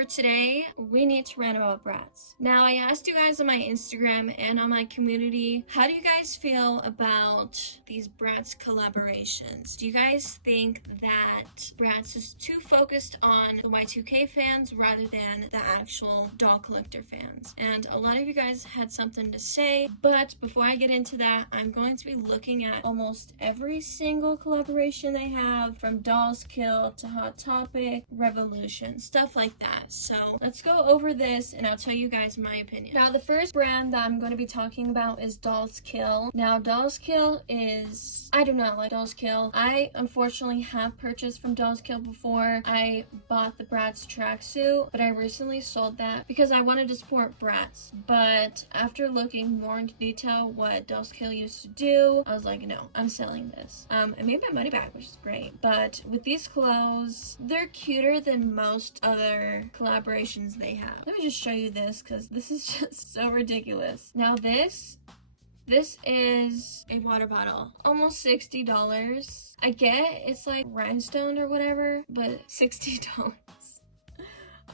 For today, we need to rant about Bratz. Now, I asked you guys on my Instagram and on my community, how do you guys feel about these Bratz collaborations? Do you guys think that Bratz is too focused on the Y2K fans rather than the actual doll collector fans? And a lot of you guys had something to say, but before I get into that, I'm going to be looking at almost every single collaboration they have, from Dolls Kill to Hot Topic, Revolution, stuff like that. So let's go over this and I'll tell you guys my opinion. Now, the first brand that I'm going to be talking about is Dolls Kill. Now, Dolls Kill is... I do not like Dolls Kill. I unfortunately have purchased from Dolls Kill before. I bought the Bratz tracksuit, but I recently sold that because I wanted to support Bratz. But after looking more into detail what Dolls Kill used to do, I was like, no, I'm selling this. I made my money back, which is great. But with these clothes, they're cuter than most other collaborations they have. Let me just show you this because this is just so ridiculous. Now this is a water bottle, almost $60. I get it's like rhinestone or whatever, but $60.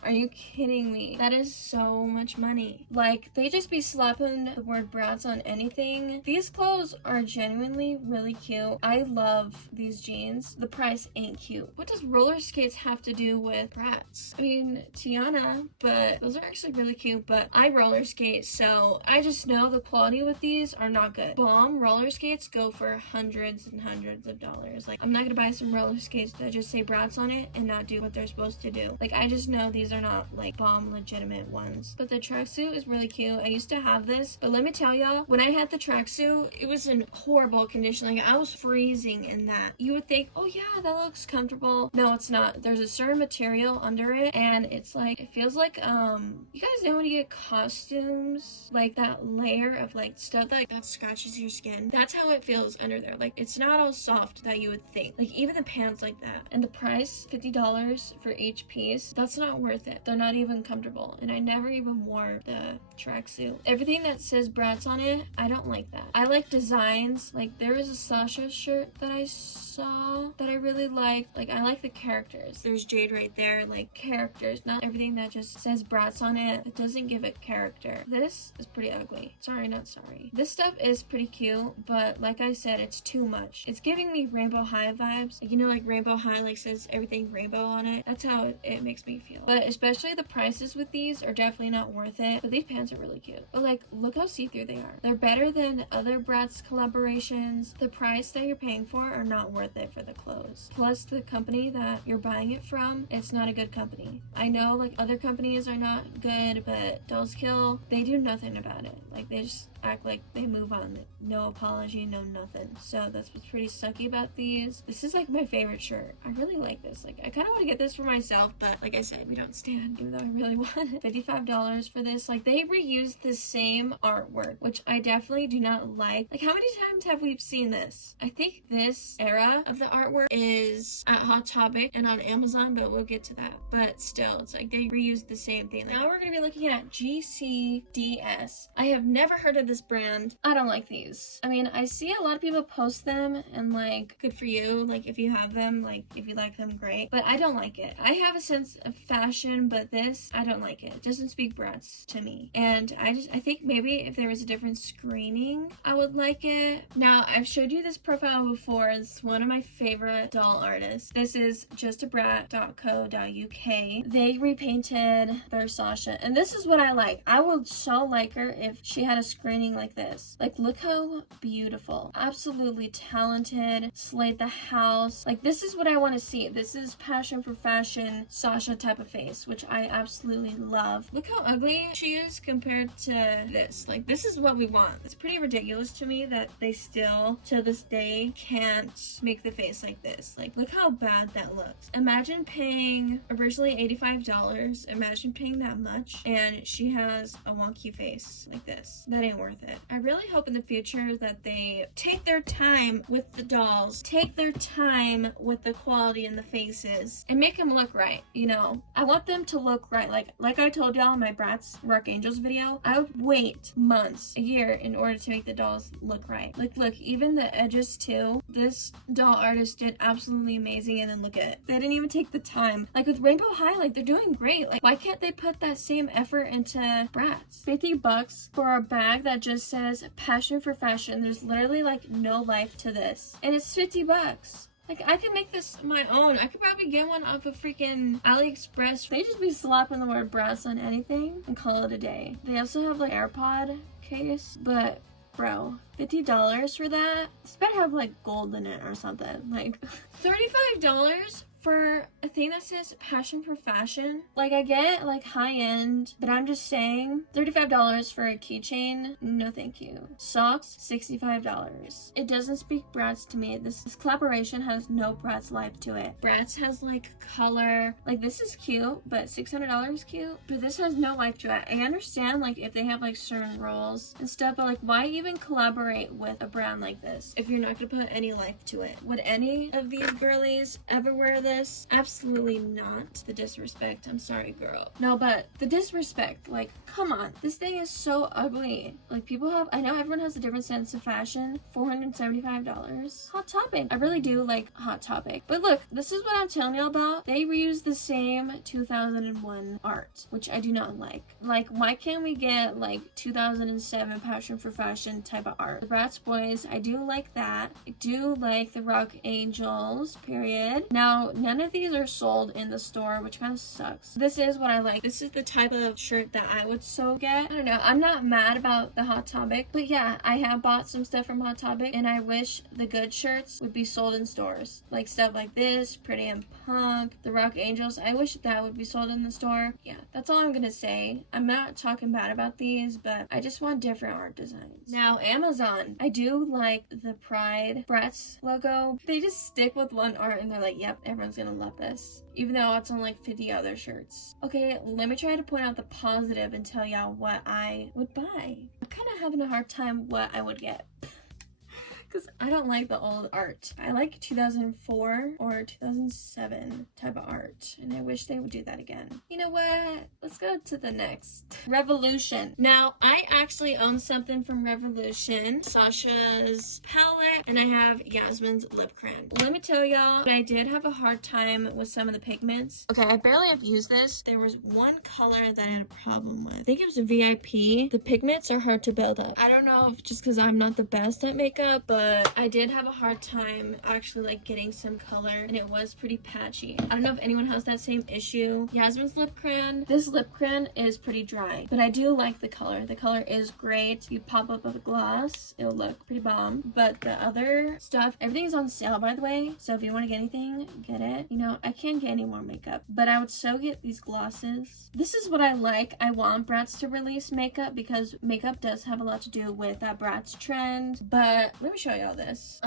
Are you kidding me? That is so much money. Like, they just be slapping the word Bratz on anything. These clothes are genuinely really cute. I love these jeans. The price ain't cute. What does roller skates have to do with Bratz? I mean, Tiana, but those are actually really cute, but I roller skate, so I just know the quality with these are not good. Bomb roller skates go for hundreds and hundreds of dollars. Like, I'm not gonna buy some roller skates that just say Bratz on it and not do what they're supposed to do. Like, I just know these are not like bomb legitimate ones. But the tracksuit is really cute. I used to have this, but let me tell y'all, when I had the tracksuit, it was in horrible condition. Like, I was freezing in that. You would think, oh yeah, that looks comfortable. No, it's not. There's a certain material under it, and it's like, it feels like you guys know when you get costumes, like that layer of like stuff that scratches your skin. That's how it feels under there. Like, it's not all soft that you would think. Like, even the pants like that. And the price, $50 for each piece, that's not worth it. They're not even comfortable, and I never even wore the tracksuit. Everything that says Bratz on it, I don't like that. I like designs. Like, there was a Sasha shirt that I saw that I really liked. Like, I like the characters. There's Jade right there. Like, characters, not everything that just says Bratz on it. It doesn't give it character. This is pretty ugly. Sorry, not sorry. This stuff is pretty cute, but like I said, it's too much. It's giving me Rainbow High vibes. Like, you know, like Rainbow High like says everything rainbow on it. That's how it makes me feel. But especially the prices with these are definitely not worth it. But these pants are really cute. But like, look how see-through they are. They're better than other Bratz collaborations. The price that you're paying for are not worth it for the clothes. Plus, the company that you're buying it from, it's not a good company. I know like other companies are not good, but Dolls Kill, they do nothing about it. Like, they just act like they move on. No apology, no nothing. So that's what's pretty sucky about these. This is like my favorite shirt. I really like this. Like, I kind of want to get this for myself, but like I said, we don't stand, even though I really want it. $55 for this. Like, they reused the same artwork, which I definitely do not like. Like, how many times have we seen this? I think this era of the artwork is at Hot Topic and on Amazon, but we'll get to that. But still, it's like they reused the same thing. Now we're going to be looking at GCDS. I have never heard of this brand. I don't like these. I mean, I see a lot of people post them and like, good for you. Like, if you have them, like if you like them, great. But I don't like it. I have a sense of fashion, but this, I don't like it. It doesn't speak Bratz to me. And I think maybe if there was a different screening, I would like it. Now, I've showed you this profile before. It's one of my favorite doll artists. This is justabrat.co.uk. They repainted their Sasha, and this is what I like. I would so like her if she had a screening like this. Like, look how beautiful. Absolutely talented. Slayed the house. Like, this is what I want to see. This is passion for fashion Sasha type of face, which I absolutely love. Look how ugly she is compared to this. Like, this is what we want. It's pretty ridiculous to me that they still, to this day, can't make the face like this. Like, look how bad that looks. Imagine paying originally $85. Imagine paying that much, and she has a wonky face like this. That ain't worth with it. I really hope in the future that they take their time with the dolls, take their time with the quality in the faces, and make them look right, you know? I want them to look right. Like I told y'all in my Bratz Rock Angels video, I would wait months, a year, in order to make the dolls look right. Like, look, even the edges too. This doll artist did absolutely amazing, and then look at it. They didn't even take the time. Like with Rainbow High, like they're doing great. Like, why can't they put that same effort into Bratz? $50 for a bag that just says passion for fashion. There's literally like no life to this, and it's $50. Like, I could make this my own. I could probably get one off of freaking AliExpress. They just be slapping the word Bratz on anything and call it a day. They also have like AirPod case, but bro, $50 for that? This better have like gold in it or something. Like $35 for a thing that says passion for fashion. Like, I get like high end, but I'm just saying $35 for a keychain, no thank you. Socks, $65. It doesn't speak Bratz to me. This collaboration has no Bratz life to it. Bratz has like color. Like, this is cute, but $600 cute, but this has no life to it. I understand like if they have like certain rules and stuff, but like, why even collaborate with a brand like this if you're not gonna put any life to it? Would any of these girlies ever wear this? Absolutely not. The disrespect, I'm sorry, girl. No, but the disrespect, like, come on. This thing is so ugly. Like, people have, I know everyone has a different sense of fashion. $475. Hot Topic. I really do like Hot Topic. But look, this is what I'm telling y'all about. They reuse the same 2001 art, which I do not like. Like, why can't we get like 2007 passion for fashion type of art? The Bratz Boys, I do like that. I do like the Rock Angels, period. Now, none of these are sold in the store, which kind of sucks. This is what I like. This is the type of shirt that I would so get. I don't know. I'm not mad about the Hot Topic, but yeah, I have bought some stuff from Hot Topic, and I wish the good shirts would be sold in stores. Like stuff like this, Pretty and Punk, the Rock Angels. I wish that would be sold in the store. Yeah, that's all I'm gonna say. I'm not talking bad about these, but I just want different art designs. Now, Amazon. I do like the Pride Bratz logo. They just stick with one art and they're like, yep, everyone's gonna love this, even though it's on like 50 other shirts. Okay, let me try to point out the positive and tell y'all what I would buy. I'm kind of having a hard time what I would get. Because I don't like the old art. I like 2004 or 2007 type of art, and I wish they would do that again. You know what? Let's go to the next. Revolution. Now, I actually own something from Revolution. Sasha's palette, and I have Yasmin's lip crayon. Let me tell y'all, I did have a hard time with some of the pigments. Okay, I barely have used this. There was one color that I had a problem with. I think it was a VIP. The pigments are hard to build up. I don't know if just because I'm not the best at makeup, but I did have a hard time actually like getting some color, and it was pretty patchy. I don't know if anyone has that same issue. Yasmin's lip crayon. This lip crayon is pretty dry, but I do like the color. The color is great. You pop up with a gloss, it'll look pretty bomb. But the other stuff, everything's on sale, by the way, so if you want to get anything, get it. You know, I can't get any more makeup, but I would so get these glosses. This is what I like. I want Bratz to release makeup because makeup does have a lot to do with that Bratz trend. But let me show y'all this.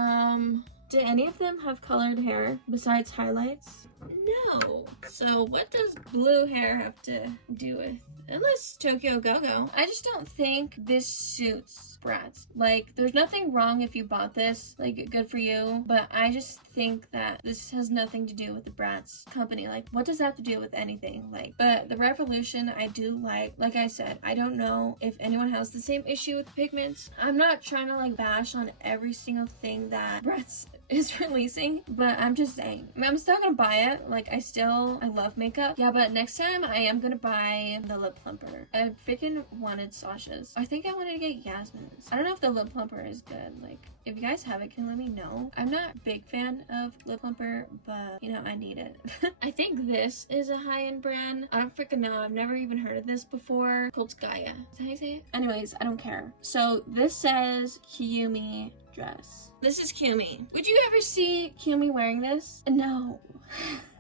Do any of them have colored hair besides highlights? No. So what does blue hair have to do with? Unless Tokyo Go-Go. I just don't think this suits Bratz. Like, there's nothing wrong if you bought this. Like, good for you. But I just think that this has nothing to do with the Bratz company. Like, what does that have to do with anything? Like, but the Revolution, I do like. Like I said, I don't know if anyone has the same issue with pigments. I'm not trying to, like, bash on every single thing that Bratz is releasing, but I'm just saying, I'm still gonna buy it. Like, I love makeup. Yeah, but next time I am gonna buy the lip plumper. I freaking wanted Sasha's. I think I wanted to get Yasmin's. I don't know if the lip plumper is good. Like, if you guys have it, can you let me know? I'm not a big fan of lip plumper, but you know, I need it. I think this is a high-end brand. I don't freaking know. I've never even heard of this before. Called Gaia. Is that how you say it? Anyways, I don't care. So this says Kiyumi dress. This is Kumi. Would you ever see Kumi wearing this? No.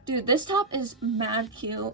Dude, this top is mad cute.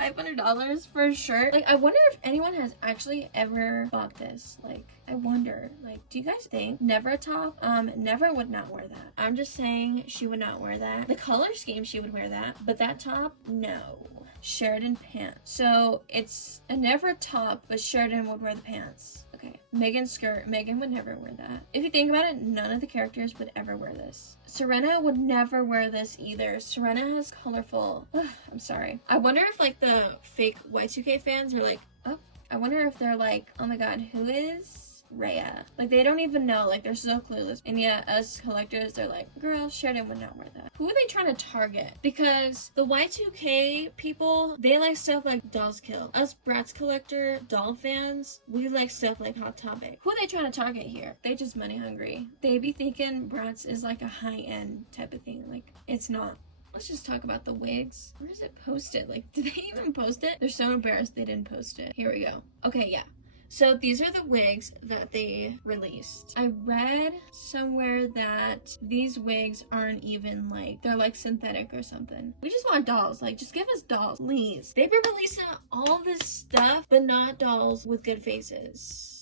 $500 for a shirt. Like, I wonder if anyone has actually ever bought this. Like, I wonder. Like, do you guys think? Never a top? Never would not wear that. I'm just saying she would not wear that. The color scheme, she would wear that. But that top, no. Sheridan pants. So it's a never top, but Sheridan would wear the pants. Okay, Megan's skirt. Megan would never wear that. If you think about it, none of the characters would ever wear this. Serena would never wear this either. Serena has colorful... I'm sorry. I wonder if like the fake Y2K fans are like, oh, I wonder if they're like, oh my god, who is Rhea? Like they don't even know, like they're so clueless. And yeah, us collectors, they're like, girl, Sheridan would not wear that. Who are they trying to target? Because the Y2K people, they like stuff like Dolls Kill. Us Bratz collector doll fans, we like stuff like Hot Topic. Who are they trying to target here? They just money hungry. They be thinking Bratz is like a high-end type of thing. Like it's not. Let's just talk about the wigs. Where is it posted? Like, did they even post it? They're so embarrassed they didn't post it. Here we go. Okay, yeah. So these are the wigs that they released. I read somewhere that these wigs aren't even like, they're like synthetic or something. We just want dolls. Like, just give us dolls, please. They've been releasing all this stuff, but not dolls with good faces.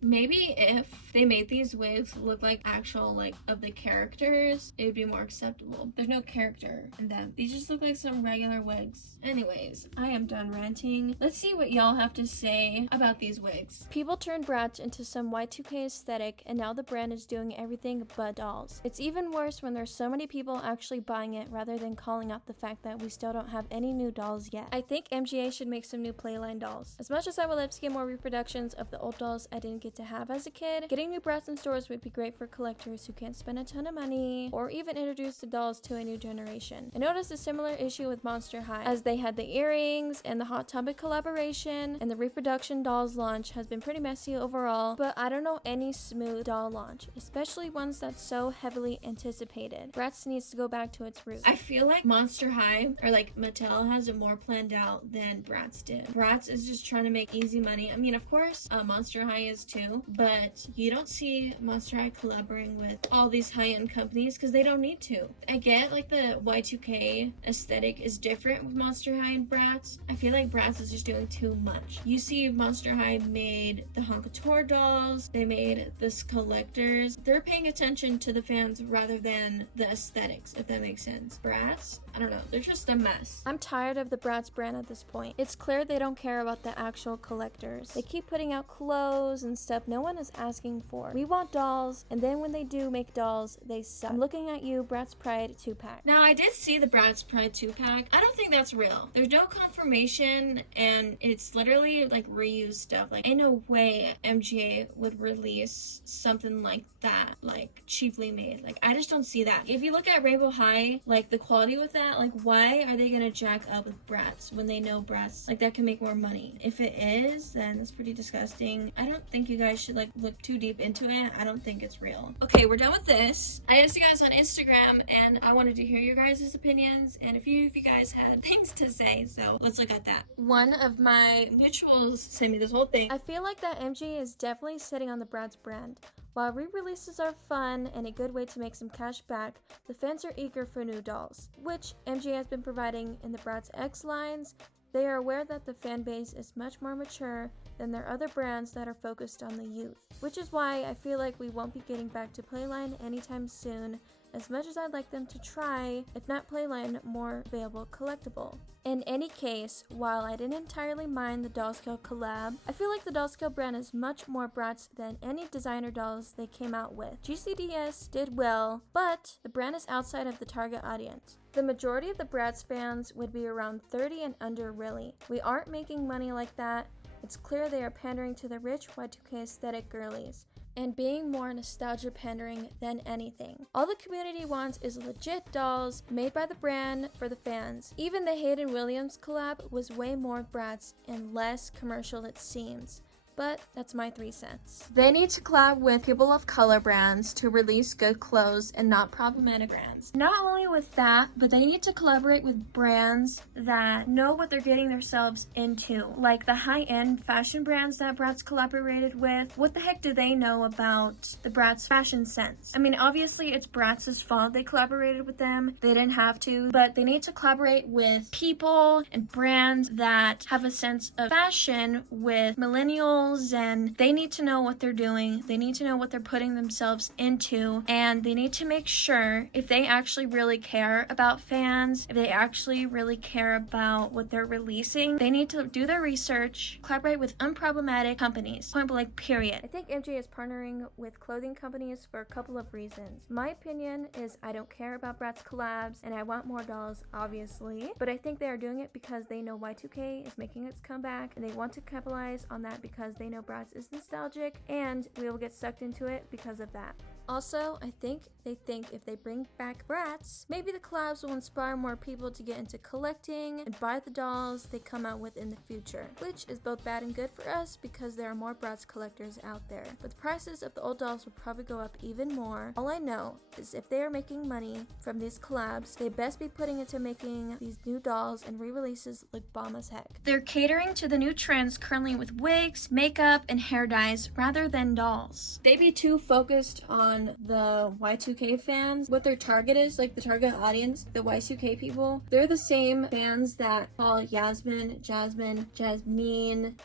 Maybe if they made these wigs look like actual, like, of the characters, it would be more acceptable. There's no character in them. These just look like some regular wigs. Anyways, I am done ranting. Let's see what y'all have to say about these wigs. People turned Bratz into some Y2K aesthetic, and now the brand is doing everything but dolls. It's even worse when there's so many people actually buying it rather than calling out the fact that we still don't have any new dolls yet. I think MGA should make some new playline dolls. As much as I would love to get more reproductions of the old dolls I didn't get to have as a kid, getting new Bratz in stores would be great for collectors who can't spend a ton of money or even introduce the dolls to a new generation. I noticed a similar issue with Monster High, as they had the earrings and the Hot Topic collaboration, and the reproduction dolls launch has been pretty messy overall, but I don't know any smooth doll launch, especially ones that's so heavily anticipated. Bratz needs to go back to its roots. I feel like Monster High, or like Mattel, has it more planned out than Bratz did. Bratz is just trying to make easy money. I mean, of course, Monster High is too, but you don't see Monster High collaborating with all these high-end companies because they don't need to. I get like the Y2K aesthetic is different with Monster High and Bratz. I feel like Bratz is just doing too much. You see Monster High made the Honkator dolls, they made this collectors. They're paying attention to the fans rather than the aesthetics, if that makes sense. Bratz, I don't know, they're just a mess. I'm tired of the Bratz brand at this point. It's clear they don't care about the actual collectors. They keep putting out clothes and stuff no one is asking for. We want dolls, and then when they do make dolls, they suck. I'm looking at you, Bratz Pride 2-pack. Now, I did see the Bratz Pride 2-pack. I don't think that's real. There's no confirmation, and it's literally like reused stuff. Like, ain't no way MGA would release something like that, like cheaply made. Like, I just don't see that. If you look at Rainbow High, like the quality with that, like why are they gonna jack up with Bratz when they know Bratz like that can make more money? If it is, then it's pretty disgusting. I don't think you guys should like look too deep into it. I don't think it's real. Okay, we're done with this. I asked you guys on Instagram and I wanted to hear your guys' opinions and a few of you guys had things to say, so let's look at that. One of my mutuals sent me this whole thing. I feel like that MG is definitely sitting on the Bratz brand. While re-releases are fun and a good way to make some cash back, the fans are eager for new dolls, which MG has been providing in the Bratz X lines. They are aware that the fan base is much more mature than their other brands that are focused on the youth, which is why I feel like we won't be getting back to Playline anytime soon, as much as I'd like them to try, if not Playline, more available collectible. In any case, while I didn't entirely mind the Dollscale collab, I feel like the Dollscale brand is much more Bratz than any designer dolls they came out with. GCDS did well, but the brand is outside of the target audience. The majority of the Bratz fans would be around 30 and under really. We aren't making money like that. It's clear they are pandering to the rich Y2K aesthetic girlies, and being more nostalgia pandering than anything. All the community wants is legit dolls made by the brand for the fans. Even the Hayden Williams collab was way more Bratz and less commercial it seems. But that's my 3 cents. They need to collab with people of color brands to release good clothes and not problematic brands. Not only with that, but they need to collaborate with brands that know what they're getting themselves into. Like the high-end fashion brands that Bratz collaborated with. What the heck do they know about the Bratz fashion sense? I mean, obviously it's Bratz's fault they collaborated with them. They didn't have to, but they need to collaborate with people and brands that have a sense of fashion with millennials professionals, and they need to know what they're doing. They need to know what they're putting themselves into, and they need to make sure if they actually really care about fans, if they actually really care about what they're releasing, they need to do their research, collaborate with unproblematic companies. Point blank, period. I think MJ is partnering with clothing companies for a couple of reasons. My opinion is I don't care about Bratz collabs and I want more dolls, obviously, but I think they are doing it because they know Y2K is making its comeback and they want to capitalize on that because they know Bratz is nostalgic and we will get sucked into it because of that. Also, I think they think if they bring back Bratz, maybe the collabs will inspire more people to get into collecting and buy the dolls they come out with in the future, which is both bad and good for us because there are more Bratz collectors out there. But the prices of the old dolls will probably go up even more. All I know is if they are making money from these collabs, they best be putting it to making these new dolls and re-releases look bomb as heck. They're catering to the new trends currently with wigs, makeup, and hair dyes rather than dolls. They be too focused on the Y2K fans, what their target is, like the target audience, the Y2K people. They're the same fans that call Jasmine,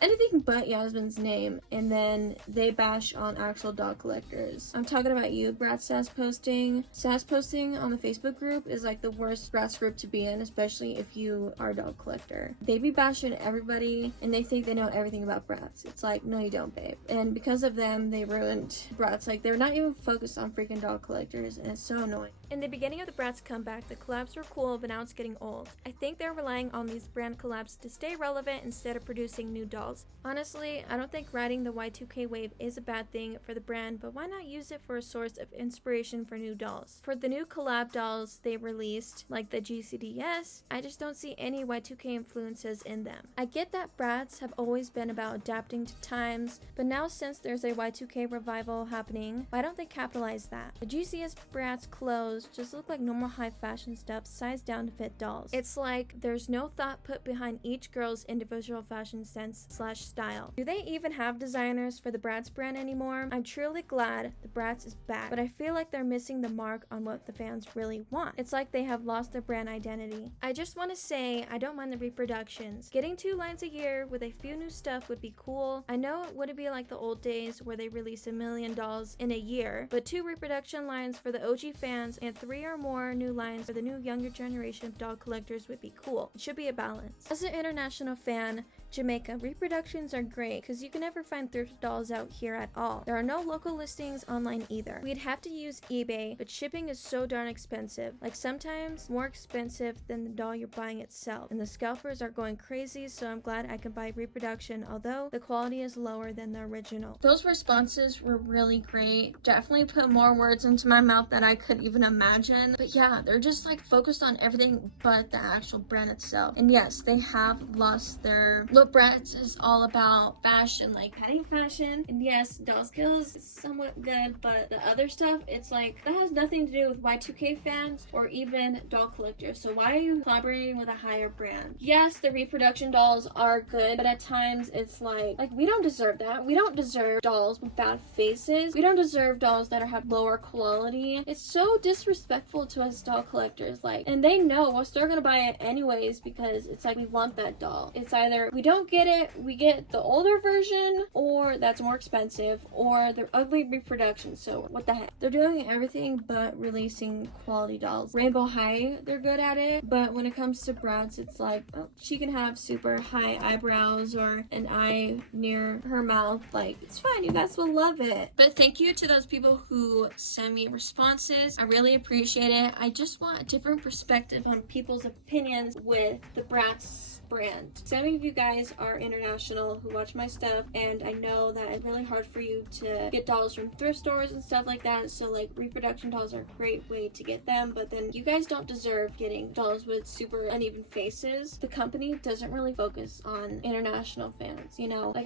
anything but Yasmin's name, and then they bash on actual doll collectors. I'm talking about you, Bratz sass posting. Sass posting on the Facebook group is like the worst Bratz group to be in, especially if you are a doll collector. They be bashing everybody and they think they know everything about Bratz. It's like, no you don't, babe. And because of them, they ruined Bratz. Like, they're not even focused on freaking doll collectors, and it's so annoying. In the beginning of the Bratz comeback, the collabs were cool, but now it's getting old. I think they're relying on these brand collabs to stay relevant instead of producing new dolls. Honestly, I don't think riding the Y2K wave is a bad thing for the brand, but why not use it for a source of inspiration for new dolls? For the new collab dolls they released, like the GCDS, I just don't see any Y2K influences in them. I get that Bratz have always been about adapting to times, but now since there's a Y2K revival happening, why don't they capitalize that? The GCDS Bratz clothes just look like normal high fashion stuff sized down to fit dolls. It's like there's no thought put behind each girl's individual fashion sense / style. Do they even have designers for the Bratz brand anymore? I'm truly glad the Bratz is back, but I feel like they're missing the mark on what the fans really want. It's like they have lost their brand identity. I just want to say I don't mind the reproductions. Getting 2 lines a year with a few new stuff would be cool. I know it wouldn't be like the old days where they release 1 million dolls in a year, but 2 reproduction lines for the OG fans and 3 or more new lines for the new younger generation of doll collectors would be cool. It should be a balance. As an international fan, Jamaica, reproductions are great because you can never find thrift dolls out here at all. There are no local listings online either. We'd have to use eBay, but shipping is so darn expensive. Like sometimes more expensive than the doll you're buying itself. And the scalpers are going crazy, so I'm glad I can buy reproduction, although the quality is lower than the original. Those responses were really great. Definitely put more words into my mouth than I could even imagine. But yeah, they're just like focused on everything but the actual brand itself. And yes, they have lost their look. Bratz is all about fashion, like petting fashion. And yes, doll skills is somewhat good, but the other stuff, it's like that has nothing to do with Y2K fans or even doll collectors. So why are you collaborating with a higher brand? Yes, the reproduction dolls are good, but at times it's like we don't deserve that. We don't deserve dolls with bad faces. We don't deserve dolls that have lower quality. It's so disrespectful to us doll collectors, and they know we're still gonna buy it anyways because it's like we want that doll. It's either we don't get it, we get the older version, or that's more expensive, or they're ugly reproductions. So what the heck? They're doing everything but releasing quality dolls. Rainbow High, they're good at it, but when it comes to Bratz, it's like, oh, she can have super high eyebrows or an eye near her mouth. It's fine, you guys will love it. But thank you to those people who send me responses. I really appreciate it. I just want a different perspective on people's opinions with the Bratz brand. Some of you guys are international who watch my stuff, and I know that it's really hard for you to get dolls from thrift stores and stuff like that, so reproduction dolls are a great way to get them, but then you guys don't deserve getting dolls with super uneven faces. The company doesn't really focus on international fans,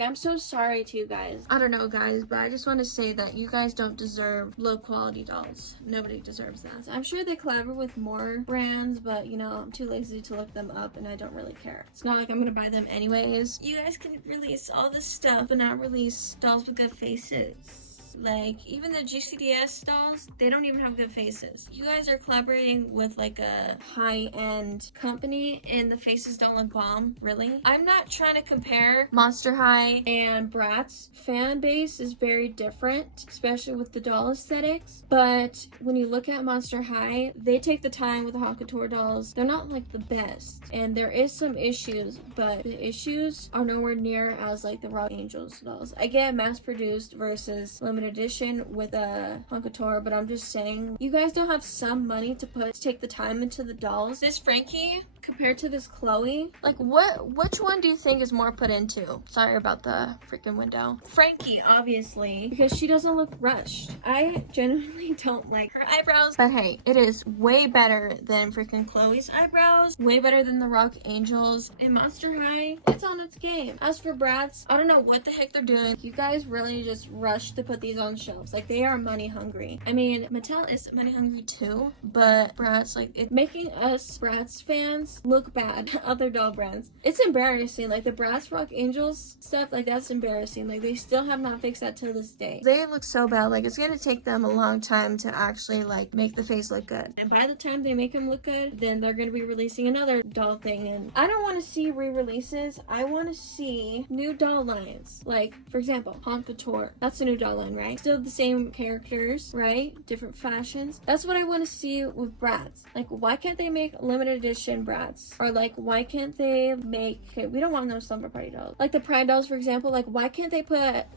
I'm so sorry to you guys. I don't know, guys, but I just want to say that you guys don't deserve low quality dolls. Nobody deserves that. I'm sure they collaborate with more brands, but I'm too lazy to look them up and I don't really care. It's not like I'm gonna buy them anyways. You guys can release all this stuff but not release dolls with good faces. Like, even the GCDS dolls, they don't even have good faces. You guys are collaborating with like a high-end company and the faces don't look bomb, really? I'm not trying to compare Monster High and Bratz. Fan base is very different, especially with the doll aesthetics. But when you look at Monster High, they take the time with the Haute Couture dolls. They're not like the best. And there is some issues, but the issues are nowhere near as like the Rock Angels dolls. I get mass produced versus limited edition with a Haute Couture, but I'm just saying, you guys don't have some money to take the time into the dolls. This Frankie compared to this Chloe, like which one do you think is more put into? Sorry about the freaking window. Frankie, obviously, because she doesn't look rushed. I genuinely don't like her eyebrows, but hey, it is way better than freaking Chloe's eyebrows, way better than the Rock Angels. And Monster High, it's on its game. As for Bratz, I don't know what the heck they're doing. You guys really just rushed to put these on shelves. Like, they are money hungry. I mean, Mattel is money hungry too, but Bratz, like, it's making us Bratz fans look bad. Other doll brands, it's embarrassing. Like the Bratz Rock Angels stuff, like that's embarrassing. Like they still have not fixed that till this day. They look so bad. Like it's gonna take them a long time to actually like make the face look good, and by the time they make them look good, then they're gonna be releasing another doll thing. And I don't want to see re-releases. I want to see new doll lines. Like for example, Haute Couture, that's a new doll line, right? Still the same characters, right? Different fashions. That's what I want to see with Bratz. Like why can't they make limited edition Bratz? Or like why can't they make, okay, we don't want those slumber party dolls, like the Pride dolls for example. Like why can't they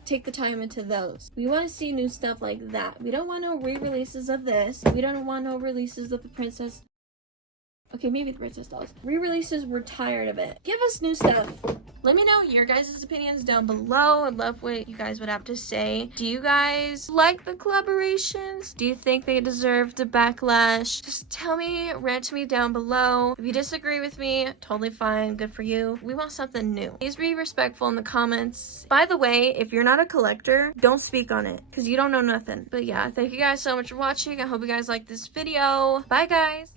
take the time into those? We want to see new stuff like that. We don't want no re-releases of this. We don't want no releases of the princess. Okay, maybe the princess dolls. Re-releases, we're tired of it. Give us new stuff. Let me know your guys' opinions down below. I'd love what you guys would have to say. Do you guys like the collaborations? Do you think they deserve the backlash? Just tell me, rant to me down below. If you disagree with me, totally fine, good for you. We want something new. Please be respectful in the comments. By the way, if you're not a collector, don't speak on it, because you don't know nothing. But yeah, thank you guys so much for watching. I hope you guys like this video. Bye guys!